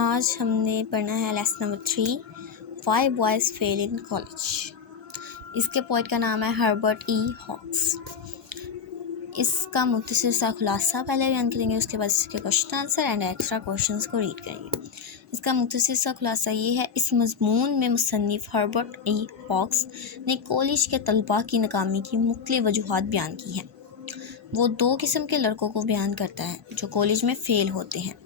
آج ہم نے پڑھنا ہے lesson number 3 why boys fail in college. اس کے پوئٹ کا نام ہے ہربرٹ ای ہاکس۔ اس کا مختصر سا خلاصہ پہلے بیان کریں گے، اس کے بعد اس کے question answer and extra questions کو ریڈ کریں گے۔ اس کا مختصر سا خلاصہ یہ ہے، اس مضمون میں مصنف ہربرٹ ای ہاکس نے کالج کے طلباء کی ناکامی کی مختلف وجوہات بیان کی ہیں۔ وہ دو قسم کے لڑکوں کو بیان کرتا ہے جو کالج میں فیل ہوتے ہیں،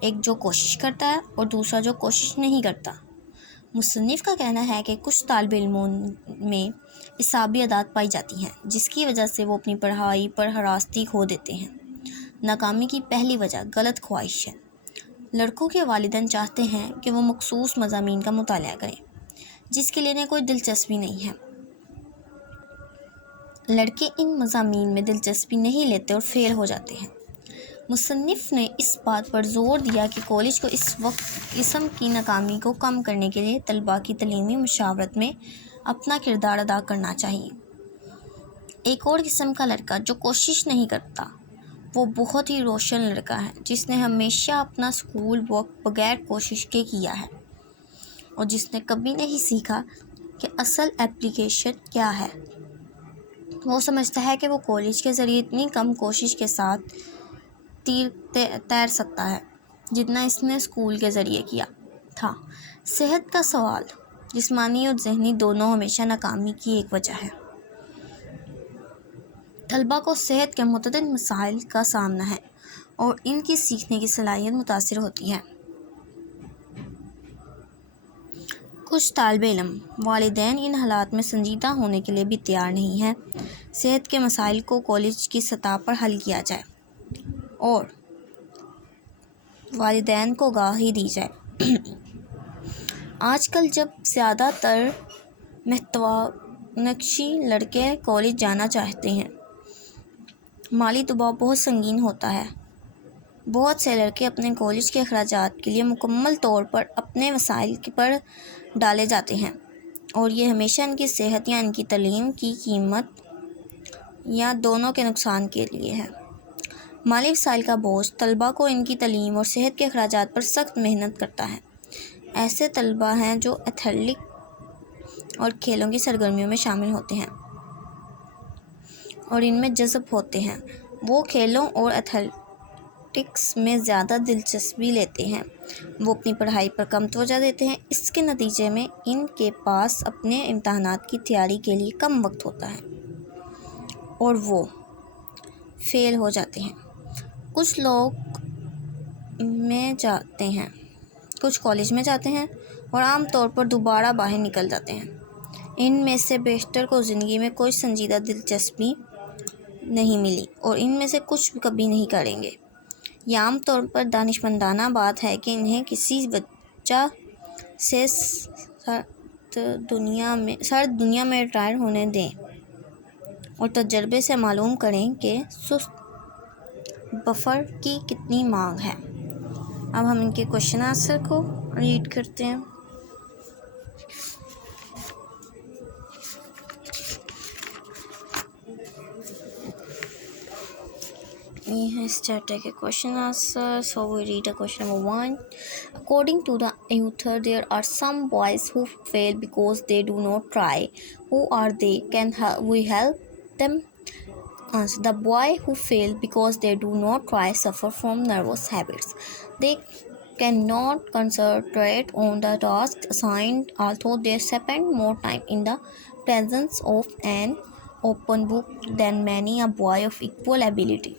ایک جو کوشش کرتا ہے اور دوسرا جو کوشش نہیں کرتا۔ مصنف کا کہنا ہے کہ کچھ طالب علموں میں اعصابی عادات پائی جاتی ہیں جس کی وجہ سے وہ اپنی پڑھائی پر حراستی کھو دیتے ہیں۔ ناکامی کی پہلی وجہ غلط خواہش ہے۔ لڑکوں کے والدین چاہتے ہیں کہ وہ مخصوص مضامین کا مطالعہ کریں جس کے لیے انہیں کوئی دلچسپی نہیں ہے۔ لڑکے ان مضامین میں دلچسپی نہیں لیتے اور فیل ہو جاتے ہیں۔ مصنف نے اس بات پر زور دیا کہ کالج کو اس وقت قسم کی ناکامی کو کم کرنے کے لیے طلباء کی تعلیمی مشاورت میں اپنا کردار ادا کرنا چاہیے۔ ایک اور قسم کا لڑکا جو کوشش نہیں کرتا، وہ بہت ہی روشن لڑکا ہے جس نے ہمیشہ اپنا اسکول ورک بغیر کوشش کے کیا ہے اور جس نے کبھی نہیں سیکھا کہ اصل ایپلیکیشن کیا ہے۔ وہ سمجھتا ہے کہ وہ کالج کے ذریعے اتنی کم کوشش کے ساتھ تیر تیر سکتا ہے جتنا اس نے اسکول کے ذریعے کیا تھا۔ صحت کا سوال جسمانی اور ذہنی دونوں ہمیشہ ناکامی کی ایک وجہ ہے۔ طلباء کو صحت کے متعدد مسائل کا سامنا ہے اور ان کی سیکھنے کی صلاحیت متاثر ہوتی ہے۔ کچھ طالب علم والدین ان حالات میں سنجیدہ ہونے کے لیے بھی تیار نہیں ہیں۔ صحت کے مسائل کو کالج کی سطح پر حل کیا جائے اور والدین کو آگاہی دی جائے۔ آج کل جب زیادہ تر محتواکارنشی لڑکے کالج جانا چاہتے ہیں، مالی دباؤ بہت سنگین ہوتا ہے۔ بہت سے لڑکے اپنے کالج کے اخراجات کے لیے مکمل طور پر اپنے وسائل پر ڈالے جاتے ہیں اور یہ ہمیشہ ان کی صحت یا ان کی تعلیم کی قیمت یا دونوں کے نقصان کے لیے ہے۔ مالی وسائل کا بوجھ طلباء کو ان کی تعلیم اور صحت کے اخراجات پر سخت محنت کرتا ہے۔ ایسے طلباء ہیں جو ایتھلیٹک اور کھیلوں کی سرگرمیوں میں شامل ہوتے ہیں اور ان میں جذب ہوتے ہیں۔ وہ کھیلوں اور ایتھلیٹکس میں زیادہ دلچسپی لیتے ہیں۔ وہ اپنی پڑھائی پر کم توجہ دیتے ہیں۔ اس کے نتیجے میں ان کے پاس اپنے امتحانات کی تیاری کے لیے کم وقت ہوتا ہے اور وہ فیل ہو جاتے ہیں۔ کچھ کالج میں جاتے ہیں اور عام طور پر دوبارہ باہر نکل جاتے ہیں۔ ان میں سے بیشتر کو زندگی میں کوئی سنجیدہ دلچسپی نہیں ملی اور ان میں سے کچھ کبھی نہیں کریں گے۔ یہ عام طور پر دانشمندانہ بات ہے کہ انہیں کسی وجہ سے سرد دنیا میں ریٹائر ہونے دیں اور تجربے سے معلوم کریں کہ سست بفر کی کتنی مانگ ہے۔ اب ہم ان کے کوشچن آنسر کو ریڈ کرتے ہیں۔ یہ ہے اس چیپٹر کے question answer. So we read the question number 1. According to the author, there are some boys who fail because they do not try. Who are they? Can we help them? Answer. The boy who fail because they do not try suffer from nervous habits. They cannot concentrate on the task assigned, although they spend more time in the presence of an open book than many a boy of equal ability.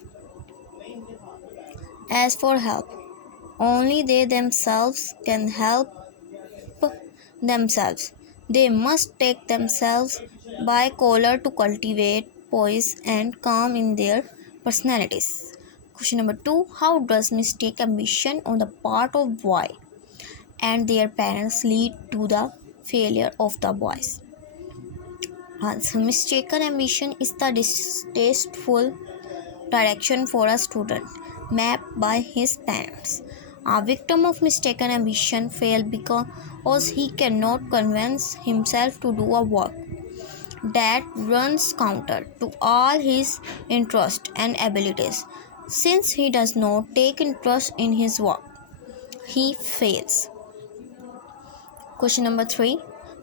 As for help, only they themselves can help themselves. They must take themselves by collar to cultivate poise and calm in their personalities. Question number 2. How does mistaken ambition on the part of boy and their parents lead to the failure of the boys? Answer. Mistaken ambition is the distasteful direction for a student mapped by his parents. A victim of mistaken ambition fails because he cannot convince himself to do a work that runs counter to all his interests and abilities. Since he does not take interest in his work, he fails. Question number 3.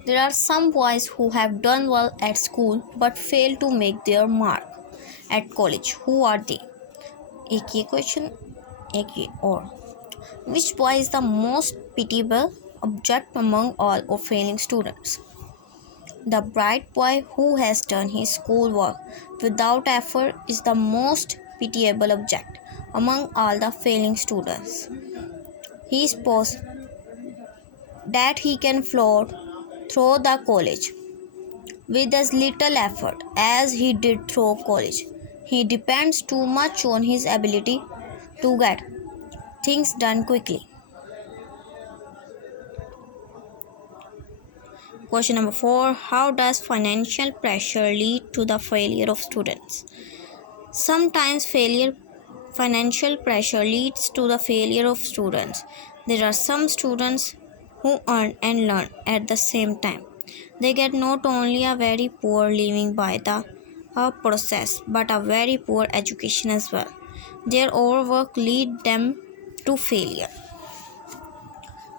There are some boys who have done well at school but fail to make their mark at college. Who are they? एक ये question, एक ये और. Which boy is the most pitiable object among all of failing students? The bright boy who has done his schoolwork without effort is the most pitiable object among all the failing students. He supposes that he can float through the college with as little effort as he did through college. He depends too much on his ability to get things done quickly. Question number 4. How does financial pressure lead to the failure of students? Sometimes financial pressure leads to the failure of students. There are some students who earn and learn at the same time. They get not only a very poor living by the process but a very poor education as well. Their overwork lead them to failure.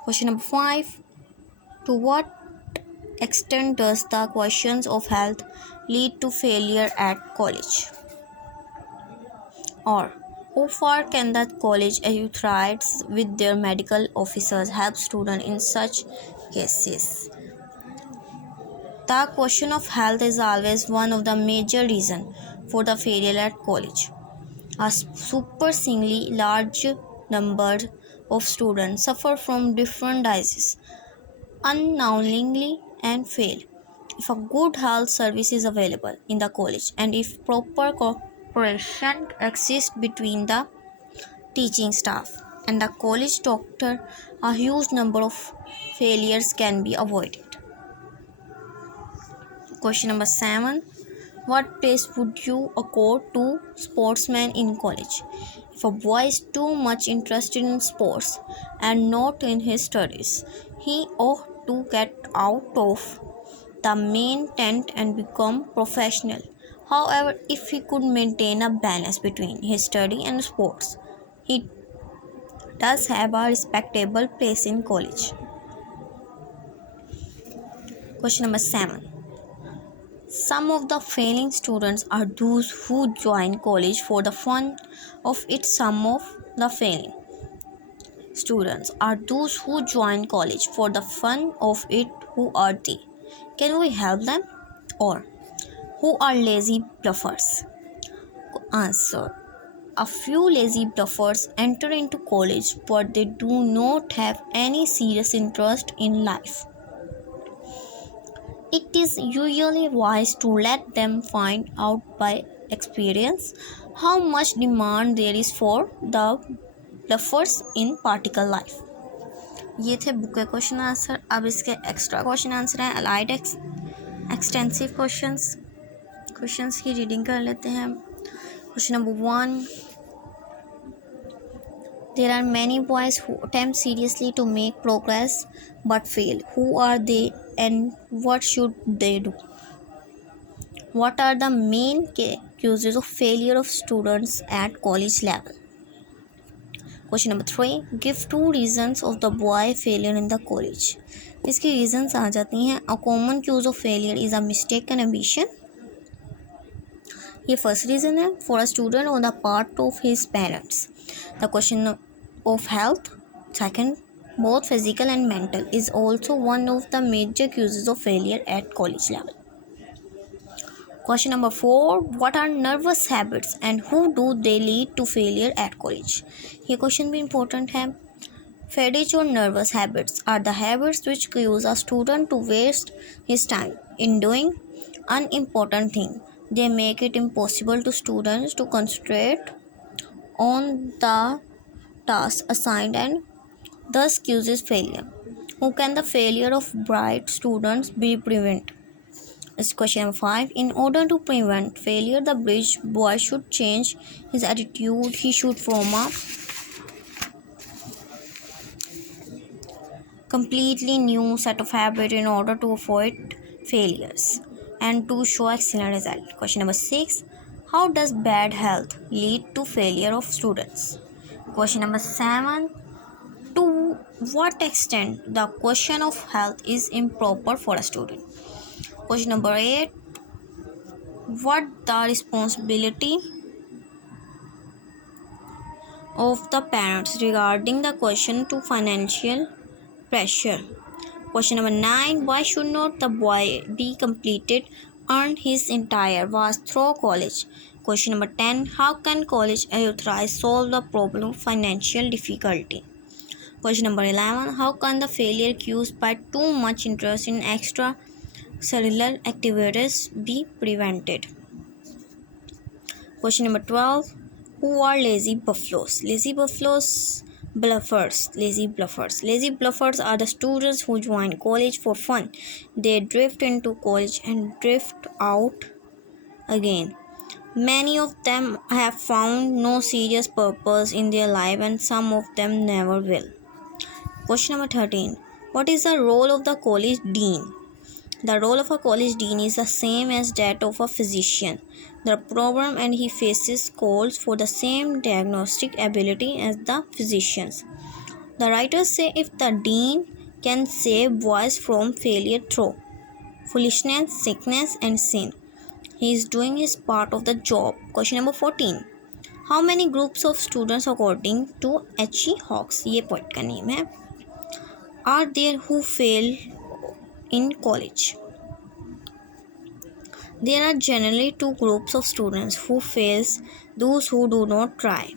Question number 5. To what extent does the questions of health lead to failure at college? Or how far can the college authorities with their medical officers help students in such cases? The question of health is always one of the major reasons for the failure at college. A surprisingly large number of students suffer from different diseases unknowingly and fail. If a good health service is available in the college and if proper cooperation exists between the teaching staff and the college doctor, a huge number of failures can be avoided. Question number 7. What place would you accord to sportsmen in college? If a boy is too much interested in sports and not in his studies, he ought to get out of the main tent and become professional. However, if he could maintain a balance between his study and sports, he does have a respectable place in college. Question number 7. Some of the failing students are those who join college for the fun of it. Some of the failing students are those who join college for the fun of it. Who are they? Can we help them? Or who are lazy bluffers? Answer. A few lazy bluffers enter into college but they do not have any serious interest in life. It is usually wise to let them find out by experience how much demand there is for the bluffers in particular life. ये थे book के question answer. अब इसके extra question answer हैं allied extensive questions की reading कर लेते हैं. Question number 1. There are many boys who attempt seriously to make progress but fail. Who are they and what should they do? What are the main causes of failure of students at college level? Question number 3. Give 2 reasons of the boy failure in the college. इसकी reasons आ जाती हैं. A common cause of failure is a mistaken ambition. ये first reason है for a student on the part of his parents. The question of health, second, both physical and mental, is also one of the major causes of failure at college level. Question number 4. What are nervous habits and who do they lead to failure at college? ये question भी important है. Fetish or nervous habits are the habits which cause a student to waste his time in doing unimportant things. They make it impossible to students to concentrate on the task assigned and thus causes failure. How can the failure of bright students be prevented? Is question 5. In order to prevent failure, the bridge boy should change his attitude. He should form a completely new set of habits in order to avoid failures and to show excellent result. Question number 6. How does bad health lead to failure of students? Question number 7. To what extent the question of health is improper for a student. Question number 8, what the responsibility of the parents regarding the question to financial pressure. Question number 9, why should not the boy be completed earn his entire vast through college? Question number 10, how can college authorize solve the problem of financial difficulty? Question number 11, how can the failure caused by too much interest in extra cellular activities be prevented? Question number 12, who are lazy buffaloes? Lazy bluffers are the students who join college for fun. They drift into college and drift out again. Many of them have found no serious purpose in their life and some of them never will. Question number 13, what is the role of the college dean? The role of a college dean is the same as that of a physician. The problem and he faces calls for the same diagnostic ability as the physicians. The writers say if the dean can save boys from failure through foolishness, sickness, and sin, he is doing his part of the job. Question number 14. How many groups of students according to H.E. Hawks, ये poet का name है, are there who fail in college? There are generally two groups of students who fails, those who do not try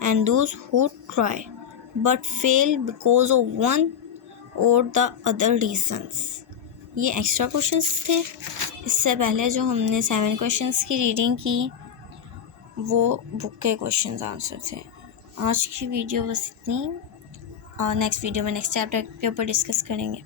and those who try but fail because of one or the other reasons. ये extra questions थे. इससे पहले जो हमने 7 questions की reading की वो book के क्वेश्चंस आंसर थे. आज की वीडियो बस इतनी. नेक्स्ट वीडियो में नेक्स्ट चैप्टर के ऊपर डिस्कस करेंगे.